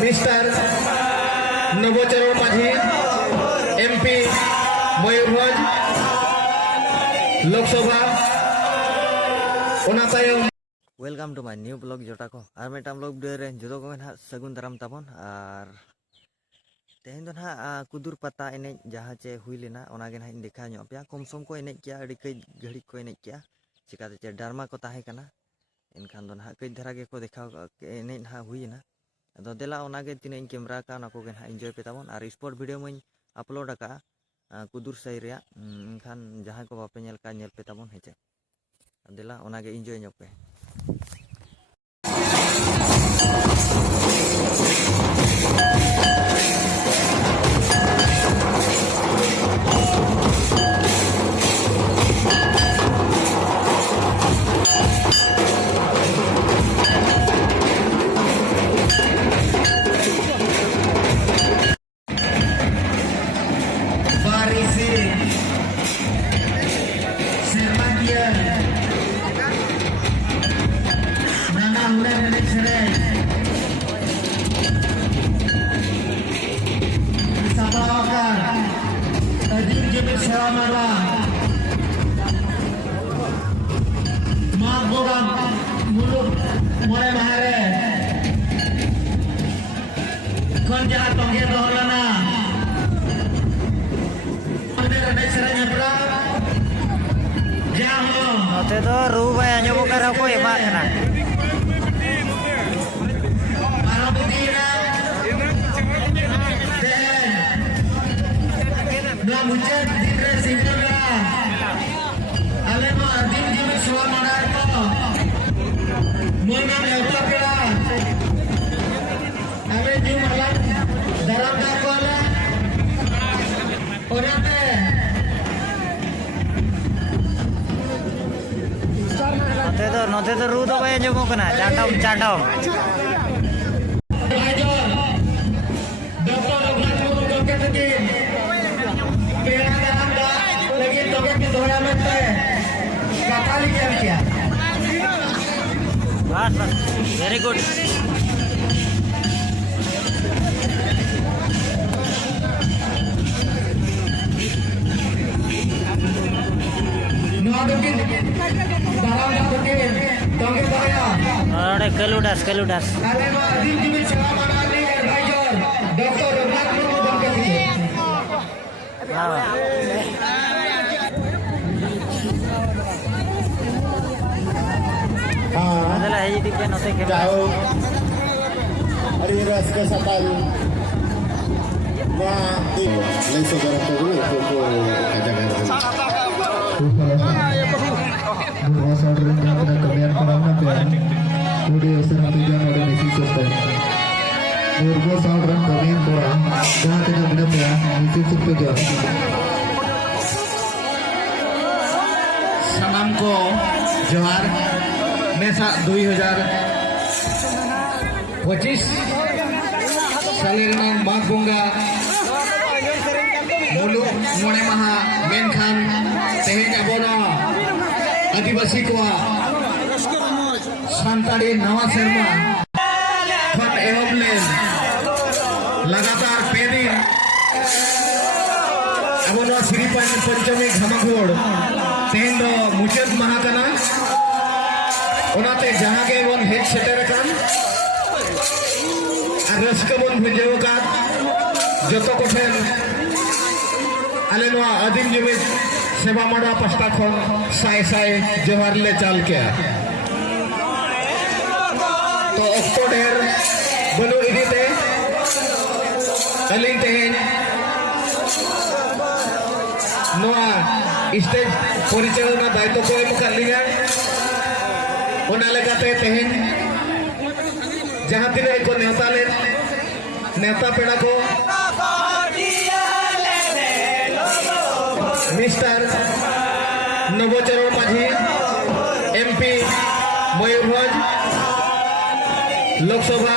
mister नवचरण माझी MP Mayurbhanj Lok Sabha welcome to my new blog जोटा को और मेटा ब्लॉग वीडियो रे जो को ना सगुन दाराम ताबन और तेहन दो ना कुदुर पता एने जहाँ चे हुई लेना ओनागे ना देखा ᱧᱚᱜ पे कम सम को एने किया अड़ी कई घड़ी को एने किया चिकाते चे डरमा को ताहे कना इनखान दो ना कई धरा के को देखा एने ना हुई ना अदो देला ओनागे तिने कैमरा का ना को गे ना एंजॉय पे ताबन और स्पोर्ट वीडियो में अपलोड का कुदुर सही रे इनखान जहाँ को बापे नेल का नेल पे ताबन हेचे देला ओनागे एंजॉय ᱧᱚᱜ पे नोते तो रूबा आंजम करा को एमा कना नोते तो रू तो भाई आंजम कना चांडम चांडम वेरी गुड केलुडास केलुडास सलाम को जोहार मेसा 2025 सालेरना माघ बंगा मुलुग मोड़े महा मेनखान तेहेन अबोना आदिवासी को सानताड़ी नवा सेरमा खन एहब लेन लगातार पे दिन अबोना श्री पंचमी घमाघोड़ तेहन दो मुचाद महा कना ओनाते जहाँ के बन हेज सेटर कान और रस्क बन बुझेव कान जतो कोठेन आले नोआ आदिम जुमिद सेवा माड़ा पास्ता खन साय साय जोहार ले चाल के तो अक्तो ढेर बनु इदीते अलिंग तेहन नोआ स्टेज परिचालना दायित्व को एम करलिया ओना लेकाते तेहन जहाँ तिना को नेता ले नेता पेड़ा को मिस्टर नवचरण माझी एमपी मयूरभंज लोकसभा